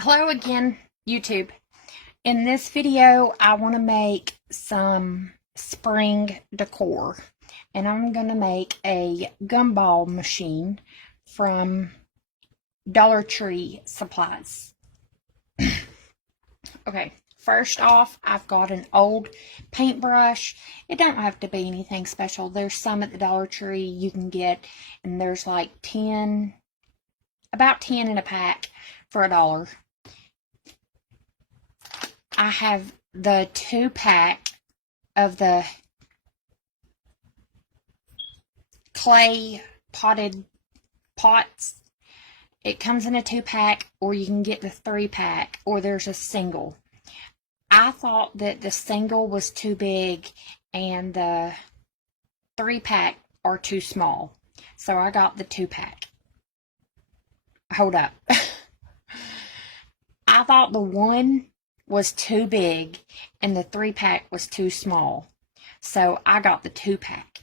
Hello again, YouTube. In this video, I want to make some spring decor. And I'm going to make a gumball machine from Dollar Tree supplies. Okay, first off, I've got an old paintbrush. It don't have to be anything special. There's some at the Dollar Tree you can get, and there's like 10, about 10 in a pack for $1. I have the 2-pack of the clay potted pots. It comes in a 2-pack, or you can get the 3-pack, or there's a single. I thought that the single was too big and the 3-pack are too small. So I got the 2-pack. Hold up. I thought the one was too big and the 3-pack was too small. So I got the 2-pack.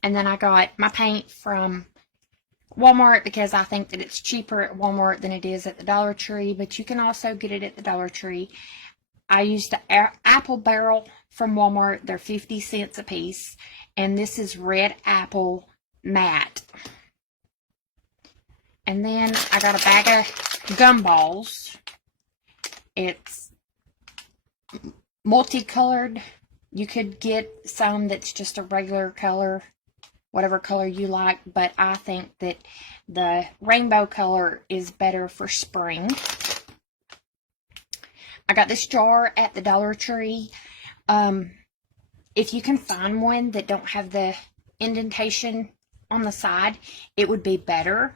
And then I got my paint from Walmart because I think that it's cheaper at Walmart than it is at the Dollar Tree, but you can also get it at the Dollar Tree. I used the apple barrel from Walmart. They're 50 cents a piece. And this is red apple matte. And then I got a bag of gumballs. It's multicolored. You could get some that's just a regular color, whatever color you like, but I think that the rainbow color is better for spring. I got this jar at the Dollar Tree. If you can find one that don't have the indentation on the side, it would be better.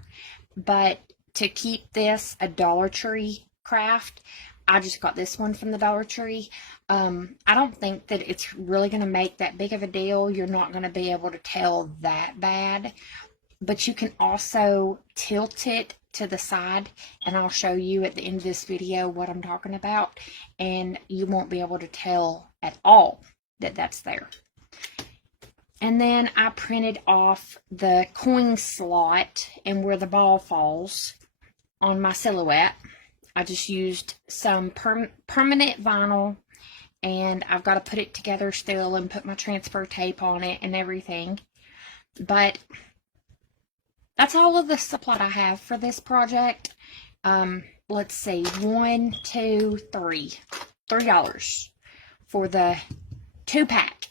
But to keep this a Dollar Tree craft, I just got this one from the Dollar Tree. I don't think that it's really going to make that big of a deal. You're not going to be able to tell that bad. But you can also tilt it to the side, and I'll show you at the end of this video what I'm talking about. And you won't be able to tell at all that that's there. And then I printed off the coin slot and where the ball falls on my silhouette. I just used some permanent vinyl, and I've got to put it together still and put my transfer tape on it and everything. But that's all of the supply I have for this project. Let's see, $1, $2, $3. $3 for the 2-pack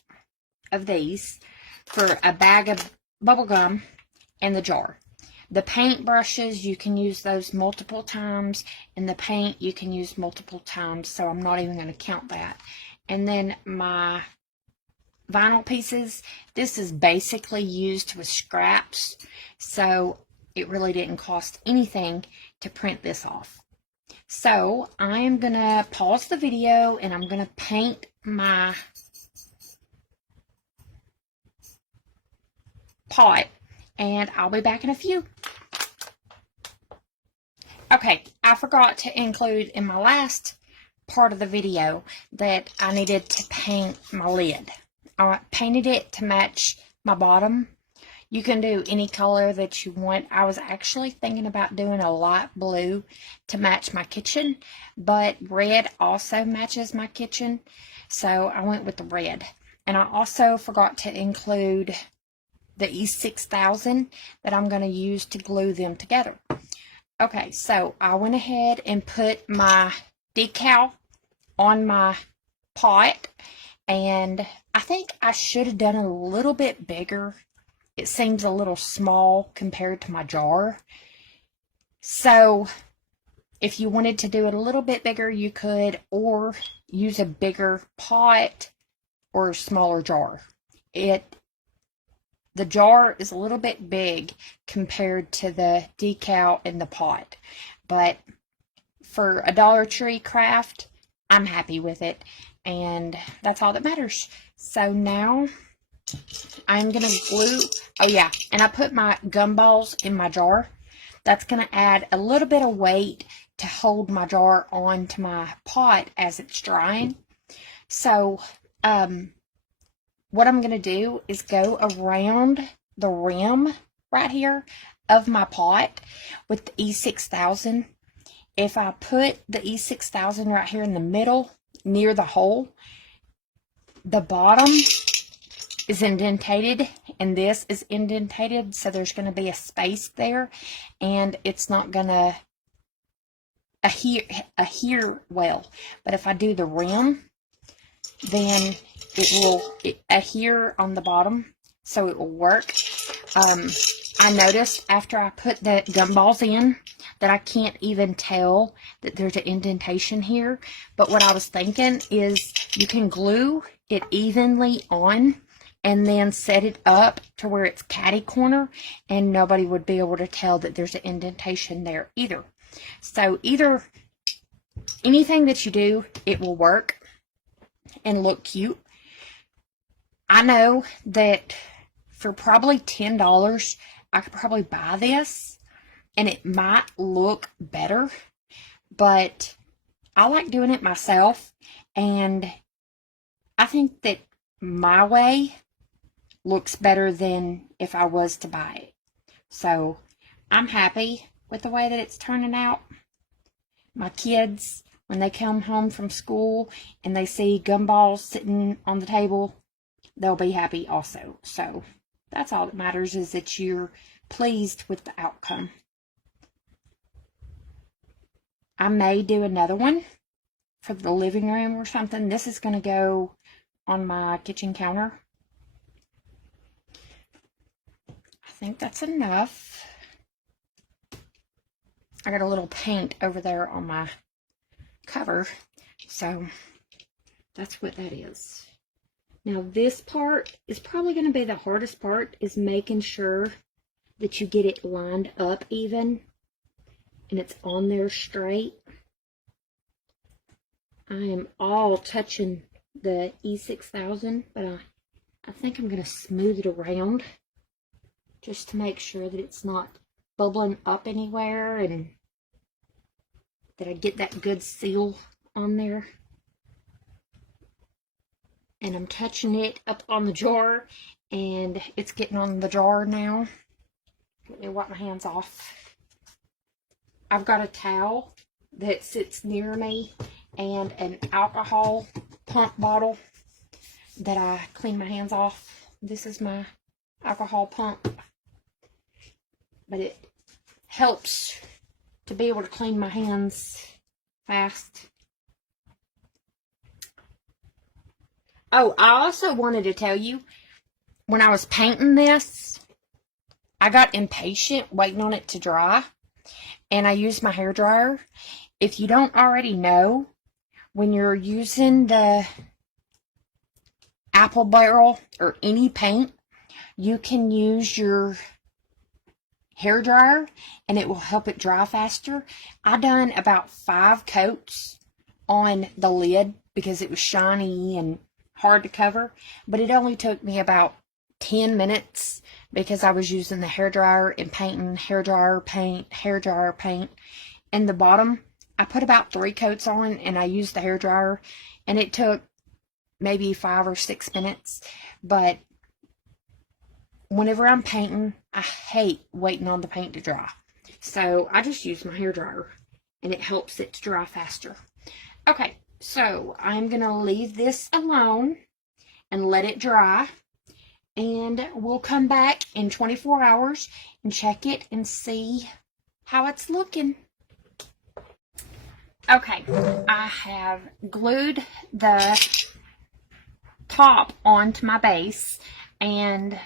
of these, for a bag of bubble gum and the jar. The paint brushes, you can use those multiple times, and the paint you can use multiple times, so I'm not even going to count that. And then my vinyl pieces, this is basically used with scraps, so it really didn't cost anything to print this off. So I am going to pause the video, and I'm going to paint my pot, and I'll be back in a few. Okay, I forgot to include in my last part of the video that I needed to paint my lid. I painted it to match my bottom. You can do any color that you want. I was actually thinking about doing a light blue to match my kitchen, but red also matches my kitchen, so I went with the red. And I also forgot to include the E6000 that I'm going to use to glue them together. Okay, so I went ahead and put my decal on my pot, and I think I should have done it a little bit bigger. It seems a little small compared to my jar. So if you wanted to do it a little bit bigger, you could, or use a bigger pot or a smaller jar. The jar is a little bit big compared to the decal in the pot, but for a Dollar Tree craft, I'm happy with it, and that's all that matters. So now I'm going to glue, oh yeah, and I put my gumballs in my jar. That's going to add a little bit of weight to hold my jar onto my pot as it's drying. So, what I'm going to do is go around the rim right here of my pot with the E6000 if I put the E6000 right here in the middle near the hole, the bottom is indentated and this is indentated, so there's going to be a space there, and it's not going to adhere well. But if I do the rim, then it will adhere on the bottom, so it will work. I noticed after I put the gumballs in that I can't even tell that there's an indentation here. But what I was thinking is you can glue it evenly on and then set it up to where it's catty corner, and nobody would be able to tell that there's an indentation there either. So either anything that you do, it will work and look cute. I know that for probably $10, I could probably buy this and it might look better, but I like doing it myself, and I think that my way looks better than if I was to buy it. So I'm happy with the way that it's turning out. My kids, when they come home from school and they see gumballs sitting on the table, they'll be happy also. So that's all that matters, is that you're pleased with the outcome. I may do another one for the living room or something. This is going to go on my kitchen counter. I think that's enough. I got a little paint over there on my cover, so that's what that is. Now this part is probably going to be the hardest part, is making sure that you get it lined up even and it's on there straight. I am all touching the E6000, but I think I'm going to smooth it around just to make sure that it's not bubbling up anywhere and that I get that good seal on there. And I'm touching it up on the jar, and it's getting on the jar now. Let me wipe my hands off. I've got a towel that sits near me and an alcohol pump bottle that I clean my hands off. This is my alcohol pump, but it helps to be able to clean my hands fast. Oh, I also wanted to tell you, when I was painting this, I got impatient waiting on it to dry, and I used my hairdryer. If you don't already know, when you're using the apple barrel or any paint, you can use your hairdryer and it will help it dry faster. I done about 5 coats on the lid because it was shiny and hard to cover, but it only took me about 10 minutes because I was using the hairdryer and painting, hairdryer, paint, hairdryer, paint. And the bottom, I put about 3 coats on, and I used the hairdryer, and it took maybe 5 or 6 minutes. But whenever I'm painting, I hate waiting on the paint to dry. So I just use my hairdryer, and it helps it to dry faster. Okay, so I'm going to leave this alone and let it dry. And we'll come back in 24 hours and check it and see how it's looking. Okay, I have glued the top onto my base, and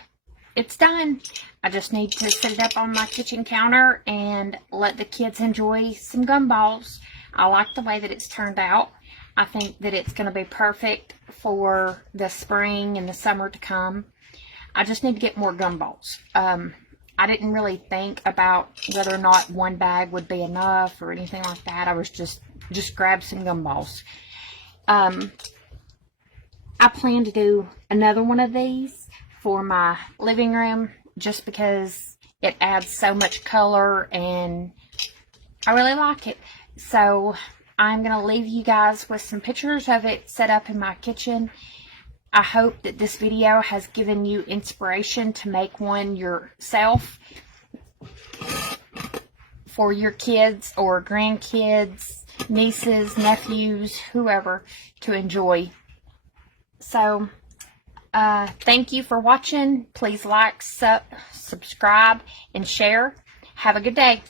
it's done. I just need to set it up on my kitchen counter and let the kids enjoy some gumballs. I like the way that it's turned out. I think that it's going to be perfect for the spring and the summer to come. I just need to get more gumballs. I didn't really think about whether or not 1 bag would be enough or anything like that. I was just grab some gumballs. I plan to do another one of these for my living room just because it adds so much color and I really like it. So I'm going to leave you guys with some pictures of it set up in my kitchen. I hope that this video has given you inspiration to make one yourself for your kids or grandkids, nieces, nephews, whoever to enjoy. So, thank you for watching. Please like, subscribe, and share. Have a good day.